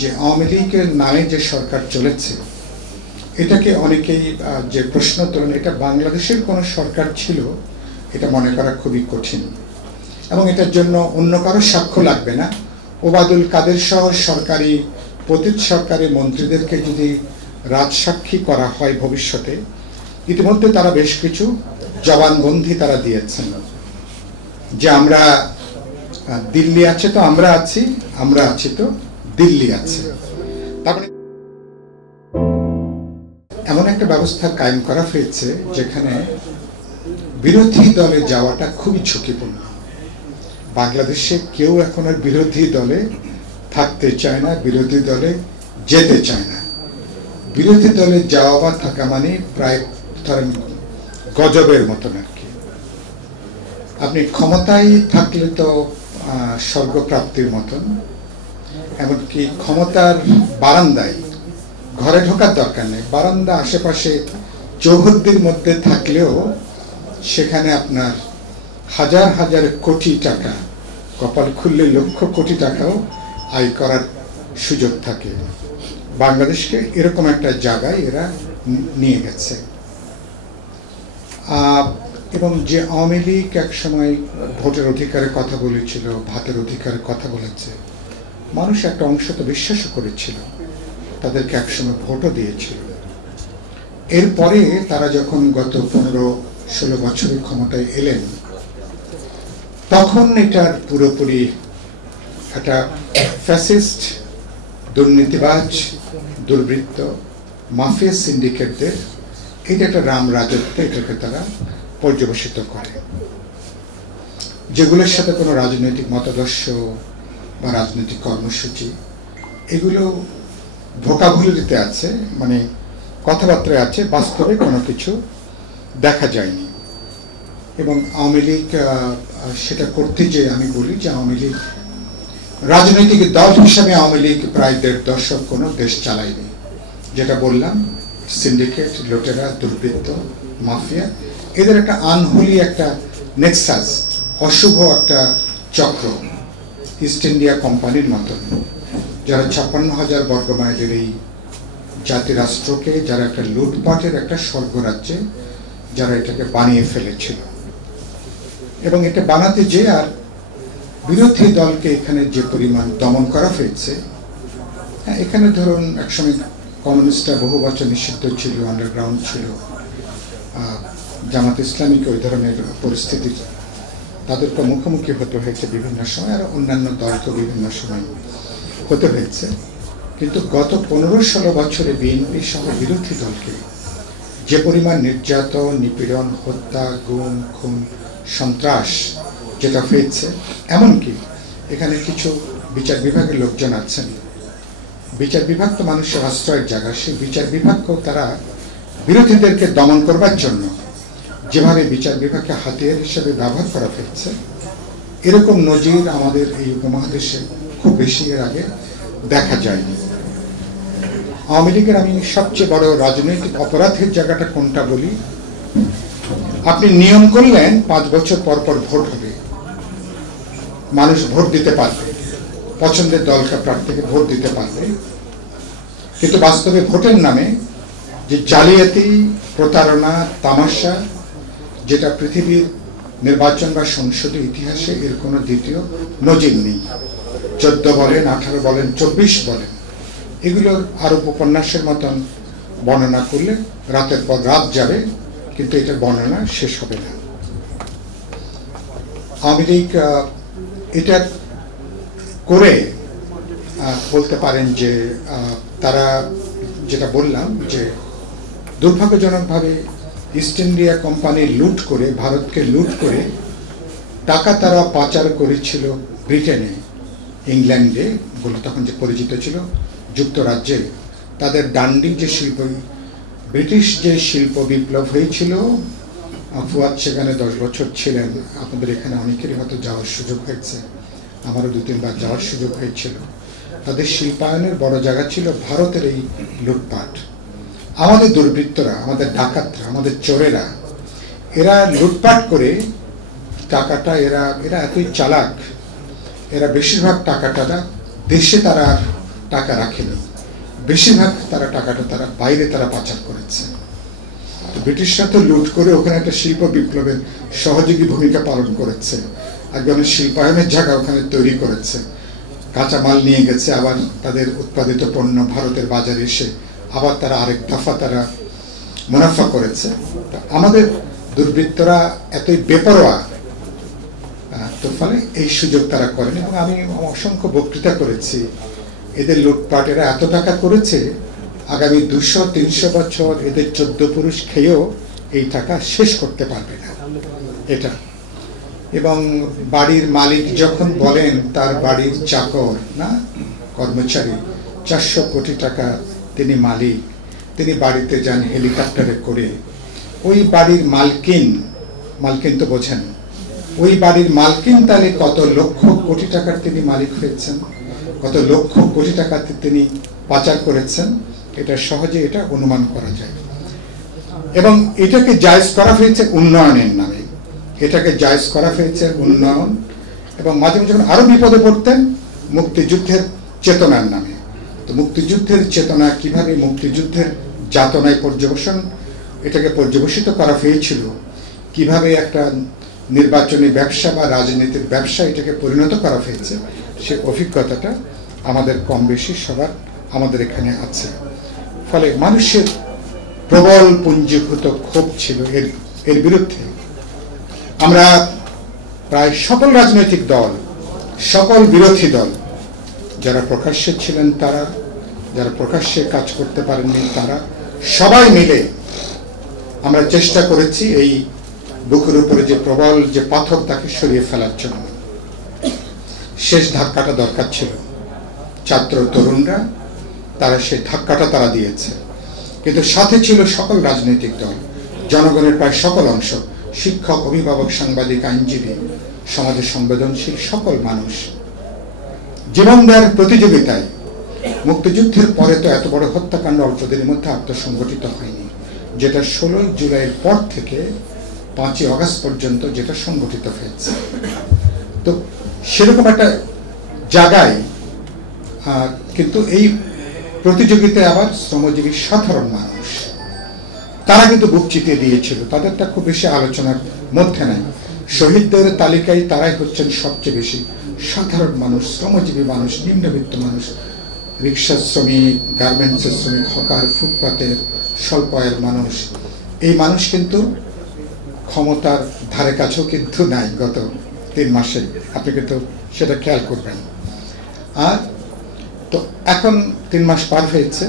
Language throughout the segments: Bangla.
যে আওয়ামী লীগের নামে যে সরকার চলেছে এটাকে অনেকেই যে প্রশ্ন তোলেন, এটা বাংলাদেশের কোনো সরকার ছিল এটা মনে করা খুবই কঠিন, এবং এটার জন্য অন্য কারো সাক্ষ্য লাগবে না। ওবায়দুল কাদের সহ সরকারি পতিত সরকারি মন্ত্রীদেরকে যদি রাজসাক্ষী করা হয় ভবিষ্যতে, ইতিমধ্যে তারা বেশ কিছু জবানবন্দি তারা দিয়েছেন যে আমরা দিল্লি আছে তো আমরা আছি, আমরা আছি তো দিল্লি আছে। তারপরে এমন একটা ব্যবস্থা কায়েম করা হয়েছে যেখানে বিরোধী দলে যাওয়াটা খুবই ঝুঁকিপূর্ণ। বাংলাদেশে কেউ এখন আর বিরোধী দলে থাকতে চায় না, বিরোধী দলে যেতে চায় না। বিরোধী দলে যাওয়া বা থাকা মানে প্রায় ধরেন গজবের মতন আর কি। আপনি ক্ষমতায় থাকলে তো স্বর্গপ্রাপ্তির মতন, এমনকি ক্ষমতার বারান্দায় ঘরে ঢোকার দরকার নেই, বারান্দা আশেপাশে চৌহদ্দির মধ্যে থাকলেও সেখানে আপনার হাজার হাজার কোটি টাকা, কপাল খুললে লক্ষ কোটি টাকাও আয় করার সুযোগ থাকে। বাংলাদেশকে এরকম একটা জায়গায় এরা নিয়ে গেছে। এবং যে আওয়ামী লীগ এক সময় ভোটের অধিকারের কথা বলেছিল, ভাতের অধিকারের কথা বলেছে, মানুষ একটা অংশ তো বিশ্বাসও করেছিল, তাদেরকে একসময় ভোটও দিয়েছিল। এরপরে তারা যখন গত 15-16 বছরের ক্ষমতায় এলেন, তখন এটার পুরোপুরি একটা ফ্যাসিস্ট, দুর্নীতিবাজ, দুর্বৃত্ত, মাফিয়া সিন্ডিকেটদের এটা একটা রাম রাজত্ব, এটাকে তারা পর্যবেসিত করে, যেগুলোর সাথে কোনো রাজনৈতিক মতাদর্শ বা রাজনৈতিক কর্মসূচি এগুলো ভোকাবুলারিতে আছে, মানে কথাবার্তায় আছে, বাস্তবে কোনো কিছু দেখা যায়নি। এবং আওয়ামী লীগ সেটা করতে যে আমি বলি যে আওয়ামী লীগ রাজনৈতিক দল হিসাবে আওয়ামী লীগ প্রায় 1.5 দশক কোনো দেশ চালায়নি। যেটা বললাম, সিন্ডিকেট, লুটেরা, দুর্বৃত্ত, মাফিয়া, এদের একটা আনহোলি একটা নেক্সাস, অশুভ একটা চক্র, ইস্ট ইন্ডিয়া কোম্পানির মতন, যারা 56,000 বর্গ মাইলের এই জাতি রাষ্ট্রকে যারা একটা লুটপাটের একটা স্বর্গরাজ্যে যারা এটাকে বানিয়ে ফেলেছিল। এবং এটা বানাতে যে আর বিরোধী দলকে এখানে যে পরিমাণ দমন করা হয়েছে, এখানে ধরুন একসময় কমিউনিস্টরা বহু বছর নিষিদ্ধ ছিল, আন্ডারগ্রাউন্ড ছিল, জামাত ইসলামীকে ওই ধরনের পরিস্থিতি তাদেরকে মুখোমুখি হতে হয়েছে বিভিন্ন সময়, আর অন্যান্য দলকে বিভিন্ন সময় হতে হয়েছে। কিন্তু গত 15-16 বছরে বিএনপি সহ বিরোধী দলকে যে পরিমাণ নির্যাতন, নিপীড়ন, হত্যা, গুম, খুন, সন্ত্রাস যেটা হয়েছে, এমনকি এখানে কিছু বিচার বিভাগের লোকজন আছেন, বিচার বিভাগ তো মানুষের আশ্রয়ের জায়গা, সেই বিচার বিভাগকেও তারা বিরোধীদেরকে দমন করবার জন্য যেভাবে বিচার বিভাগকে হাতিয়ার হিসেবে ব্যবহার করা হয়েছে, এরকম নজির আমাদের এই উপমহাদেশে খুব বেশি এর আগে দেখা যায়নি। আওয়ামী লীগের আমি সবচেয়ে বড় রাজনৈতিক অপরাধের জায়গাটা কোনটা বলি, আপনি নিয়ম করলেন 5 বছর পর পর ভোট হবে, মানুষ ভোট দিতে পারবে, পছন্দের দলকে প্রার্থীকে ভোট দিতে পারবে, কিন্তু বাস্তবে ভোটের নামে যে জালিয়াতি, প্রতারণা, তামাশা, যেটা পৃথিবীর নির্বাচন বা সংসদীয় ইতিহাসে এর কোনো দ্বিতীয় নজির নেই। 14 বলেন, 18 বলেন, 24 বলেন, এগুলোর আরো উপন্যাসের মতন বর্ণনা করলে রাতের পর রাত যাবে, কিন্তু এটার বর্ণনা শেষ হবে না। আওয়ামী লীগ এটা করে বলতে পারেন যে তারা যেটা বললাম যে দুর্ভাগ্যজনকভাবে ইস্ট ইন্ডিয়া কোম্পানি লুট করে, ভারতকে লুট করে টাকা তারা পাচার করেছিল ব্রিটেনে, ইংল্যান্ডে, বলে তখন যে পরিচিত ছিল, যুক্তরাজ্যে। তাদের ডান্ডি যে শিল্প, ব্রিটিশ যে শিল্প বিপ্লব হয়েছিল, ফুয়াদ সেখানে 10 বছর ছিলেন, আপনাদের এখানে অনেকেরই হয়তো যাওয়ার সুযোগ হয়েছে, আমারও 2-3 বার যাওয়ার সুযোগ হয়েছিল। তাদের শিল্পায়নের বড় জায়গা ছিল ভারতের এই লুটপাট। আমাদের দুর্বৃত্তরা, আমাদের ডাকাতরা, আমাদের চোরেরা, এরা লুটপাট করে টাকাটা, এরা এতই চালাক, এরা বেশিরভাগ টাকাটা দেশে তারা টাকা রাখেনি, বেশিরভাগ তারা টাকাটা তারা বাইরে তারা পাচার করেছে। তো ব্রিটিশরা তো লুট করে ওখানে একটা শিল্প বিপ্লবের সহযোগী ভূমিকা পালন করেছে, একজনের শিল্পায়নের জায়গা ওখানে তৈরি করেছে, কাঁচামাল নিয়ে গেছে, আবার তাদের উৎপাদিত পণ্য ভারতের বাজারে এসে আবার তারা আরেক দফা তারা মুনাফা করেছে। আমাদের দুর্বৃত্তরা এতই বেপরোয়া, তো ফলে এই সুযোগ তারা করেন। এবং আমি অসংখ্য বক্তৃতা করেছি, এদের লুটপাটেরা এত টাকা করেছে, আগামী 200-300 বছর এদের 14 পুরুষ খেয়েও এই টাকা শেষ করতে পারবে না এটা। এবং বাড়ির মালিক যখন বলেন তার বাড়ির চাকর না কর্মচারী 400 কোটি টাকা তিনি মালিক, তিনি বাড়িতে যান হেলিকপ্টারে করে, ওই বাড়ির মালকিন তো বোঝেন, ওই বাড়ির মালকিন তাহলে কত লক্ষ কোটি টাকার তিনি মালিক হয়েছেন, কত লক্ষ কোটি টাকা তিনি পাচার করেছেন, এটা সহজে এটা অনুমান করা যায়। এবং এটাকে জায়েজ করা হয়েছে উন্নয়নের নামে, এটাকে জায়েজ করা হয়েছে উন্নয়ন, এবং মাঝে মাঝে যখন আরো বিপদে পড়তেন মুক্তিযুদ্ধের চেতনার নামে। তো মুক্তিযুদ্ধের চেতনা কিভাবে মুক্তিযুদ্ধের যাতনায় এটাকে পর্যবেসিত করা হয়েছিল, কিভাবে একটা নির্বাচনী ব্যবসা বা রাজনীতির ব্যবসা এটাকে পরিণত করা হয়েছে, সে অভিজ্ঞতাটা আমাদের কম বেশি সবার আমাদের এখানে আছে। ফলে মানুষের প্রবল পুঞ্জীভূত ক্ষোভ ছিল এর বিরুদ্ধে। আমরা প্রায় সকল রাজনৈতিক দল, সকল বিরোধী দল, যারা প্রকাশ্যে ছিলেন তারা, যারা প্রকাশ্যে কাজ করতে পারেননি তারা, সবাই মিলে আমরা চেষ্টা করেছি এই বুকের উপরে যে প্রবল যে পাথর তাকে সরিয়ে ফেলার জন্য। শেষ ধাক্কাটা দরকার ছিল, ছাত্র তরুণরা তারা সেই ধাক্কাটা তারা দিয়েছে, কিন্তু সাথে ছিল সকল রাজনৈতিক দল, জনগণের প্রায় সকল অংশ, শিক্ষক, অভিভাবক, সাংবাদিক, আইনজীবী, সমাজের সংবেদনশীল সকল মানুষ জীবন দেওয়ার প্রতিযোগিতায়। মুক্তিযুদ্ধের পরে তো এত বড় হত্যাকাণ্ড অল্প দিনের মধ্যে আত্মসংগঠিত হয়নি, যেটা 16 জুলাইয়ের পর থেকে 5ই আগস্ট পর্যন্ত যেটা সংগঠিত হয়েছে। তো সেরকম একটা জায়গায় কিন্তু এই প্রতিযোগিতায় আবার শ্রমজীবী সাধারণ মানুষ তারা কিন্তু বুক চিতিয়ে দিয়েছিল, তাদেরটা খুব বেশি আলোচনার মধ্যে নাই। শহীদদের তালিকায় তারাই হচ্ছেন সবচেয়ে বেশি সাধারণ মানুষ, শ্রমজীবী মানুষ, নিম্নবিত্ত মানুষ, রিক্সা শ্রমিক, গার্মেন্টসের শ্রমিক, হকার, ফুটপাতের স্বল্প আয়ের মানুষ। এই মানুষ কিন্তু ক্ষমতার ধারে কাছেও কিন্তু নাই গত 3 মাসে, আপনি কিন্তু সেটা খেয়াল করবেন। আর তো এখন 3 মাস পার হয়েছে।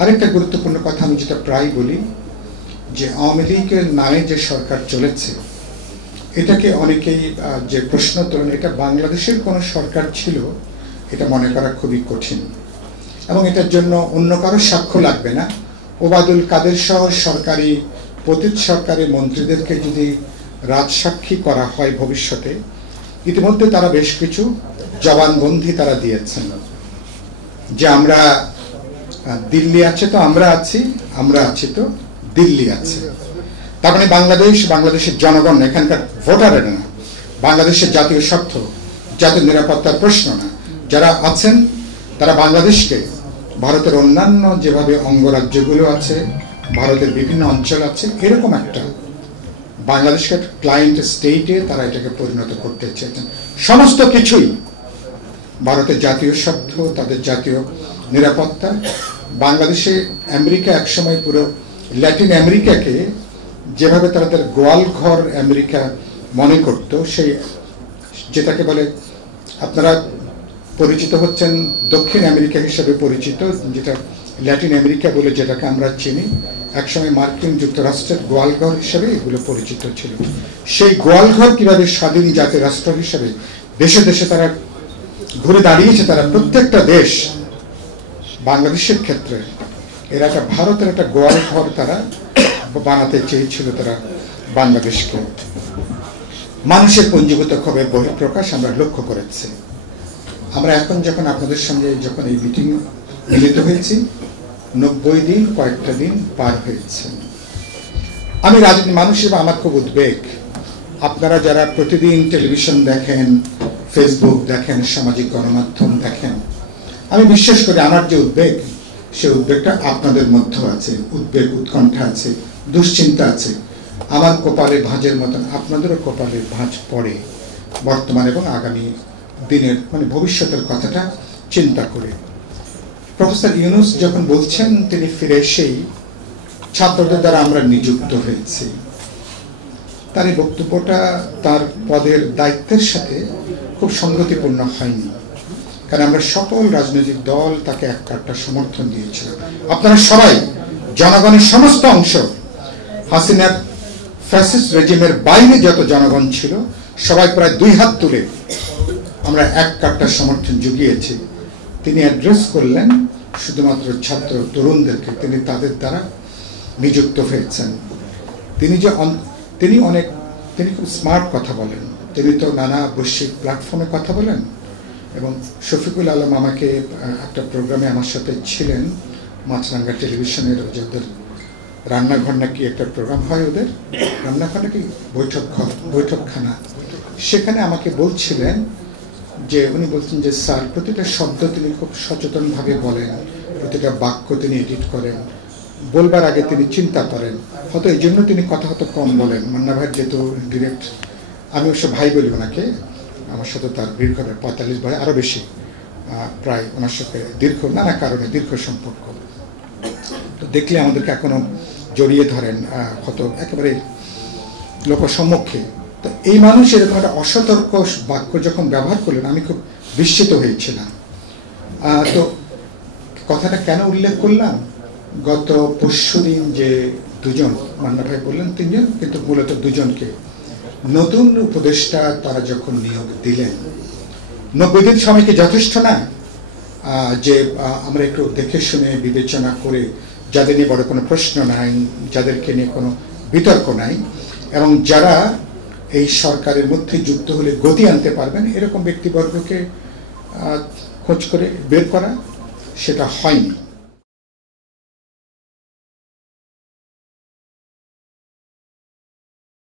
আরেকটা গুরুত্বপূর্ণ কথা আমি যেটা প্রায় বলি, যে আওয়ামী লীগের নামে যে সরকার চলেছে, এটাকে অনেকেই যে প্রশ্ন তোলেন, এটা বাংলাদেশের কোনো সরকার ছিল এটা মনে করা খুবই কঠিন, এবং এটার জন্য অন্য কারো সাক্ষ্য লাগবে না। ওবায়দুল কাদের সহ সরকারি পতিত সরকারি মন্ত্রীদেরকে যদি রাজসাক্ষী করা হয় ভবিষ্যতে, ইতিমধ্যে তারা বেশ কিছু জবানবন্দি তারা দিয়েছেন যে আমরা দিল্লি আছে তো আমরা আছি, আমরা আছি তো দিল্লি আছে। তার মানে বাংলাদেশের জনগণ, এখানকার ভোটারের না, বাংলাদেশের জাতীয় স্বার্থ, জাতীয় নিরাপত্তার প্রশ্ন না, যারা আছেন তারা বাংলাদেশকে ভারতের অন্যান্য যেভাবে অঙ্গরাজ্যগুলো আছে, ভারতের বিভিন্ন অঞ্চল আছে, এরকম একটা বাংলাদেশকে ক্লায়েন্ট স্টেটে তারা এটাকে পরিণত করতে চেয়েছেন। সমস্ত কিছুই ভারতের জাতীয় স্বার্থ, তাদের জাতীয় নিরাপত্তা। বাংলাদেশে আমেরিকা একসময় পুরো ল্যাটিন আমেরিকাকে যেভাবে তাদের গোয়ালঘর আমেরিকা মনে করত, সেই যেটাকে বলে আপনারা পরিচিত হচ্ছেন দক্ষিণ আমেরিকা হিসেবে পরিচিত, যেটা ল্যাটিন আমেরিকা বলে যেটাকে আমরা চিনি, একসময় মার্কিন যুক্তরাষ্ট্রের গোয়ালঘর হিসেবে এগুলো পরিচিত ছিল। সেই গোয়ালঘর কিভাবে স্বাধীন জাতি রাষ্ট্র হিসেবে দেশে দেশে তারা ঘুরে দাঁড়িয়েছে, তারা প্রত্যেকটা দেশ বাংলাদেশের ক্ষেত্রে এরা একটা ভারতের একটা গোয়ালঘর তারা বানাতে চেয়েছিল তারা বাংলাদেশকে। মানুষের পঞ্জীভূত ক্ষোভের বহিঃপ্রকাশ আমরা লক্ষ্য করেছি। আমরা এখন যখন আপনাদের সঙ্গে যখন এই মিটিং মিলিত হয়েছি, 90 দিন, কয়েকটা দিন পার হয়েছে। আমি রাজনীতি মানুষ হিসেবে আমার খুব উদ্বেগ। আপনারা যারা প্রতিদিন টেলিভিশন দেখেন, ফেসবুক দেখেন, সামাজিক গণমাধ্যম দেখেন, আমি বিশ্বাস করি আমার যে উদ্বেগ, সে উদ্বেগটা আপনাদের মধ্যেও আছে, উদ্বেগ উৎকণ্ঠা আছে, দুশ্চিন্তা আছে। আমার কপালে ভাঁজের মতন আপনাদেরও কপালে ভাঁজ পড়ে বর্তমান এবং আগামী দিনের মানে ভবিষ্যতের কথাটা চিন্তা করে। প্রফেসর ইউনূস যখন বলছেন তিনি ফিরে এসেই ছাত্রদের দ্বারা আমরা নিযুক্ত হয়েছি, তার এই বক্তব্যটা তার পদের দায়িত্বের সাথে খুব সঙ্গতিপূর্ণ হয়নি, কারণ আমরা সকল রাজনৈতিক দল তাকে এক কাট্টা সমর্থন দিয়েছিল। আপনারা সবাই, জনগণের সমস্ত অংশ, হাসিনার ফ্যাসিস্ট রেজিমের বাইরে যত জনগণ ছিল সবাই প্রায় 2 হাত তুলে আমরা এক কাট্টা সমর্থন জুগিয়েছি। তিনি অ্যাড্রেস করলেন শুধুমাত্র ছাত্র তরুণদেরকে, তিনি তাদের দ্বারা নিযুক্ত হয়েছেন। তিনি খুব স্মার্ট কথা বলেন, তিনি তো নানা বৈশ্বিক প্ল্যাটফর্মে কথা বলেন। এবং শফিকুল আলম আমাকে একটা প্রোগ্রামে আমার সাথে ছিলেন, মাছরাঙ্গা টেলিভিশনের, ওদের রান্নাঘর নাকি একটা প্রোগ্রাম হয়, ওদের রান্নাঘর নাকি বৈঠকখানা, সেখানে আমাকে বলছিলেন যে উনি বলছেন যে স্যার প্রতিটা শব্দ তিনি খুব সচেতনভাবে বলেন, প্রতিটা বাক্য তিনি এডিট করেন, বলবার আগে তিনি চিন্তা করেন, হয়তো এই জন্য তিনি কথা হয়তো কম বলেন। মান্না ভাই যেহেতু ডিরেক্ট, আমি অবশ্য ভাই বলি ওনাকে, আমার সাথে তার দীর্ঘ 45 বছর আরও বেশি, প্রায় ওনার সাথে নানা কারণে দীর্ঘ সম্পর্ক। তো দেখলে আমাদেরকে এখনো জড়িয়ে ধরেন, হয়তো একেবারে লোকসম্মুখে। তো এই মানুষ এরকম একটা অসতর্ক বাক্য যখন ব্যবহার করলেন আমি খুব বিস্মিত হয়েছিলাম। তো কথাটা কেন উল্লেখ করলাম, গত পরশুদিন যে দুজন, মান্না ভাই বললেন 3 জন, কিন্তু মূলত 2 জনকে নতুন উপদেষ্টা তারা যখন নিয়োগ দিলেন, 90 দিন সময়কে যথেষ্ট না যে আমরা একটু দেখে শুনে বিবেচনা করে, যাদের নিয়ে বড় কোনো প্রশ্ন নাই, যাদেরকে নিয়ে কোনো বিতর্ক নাই, এবং যারা এই সরকারের মধ্যে যুক্ত হলে গতি আনতে পারবেন এরকম ব্যক্তিবর্গকে খোঁজ করে বের করা, সেটা হয়নি।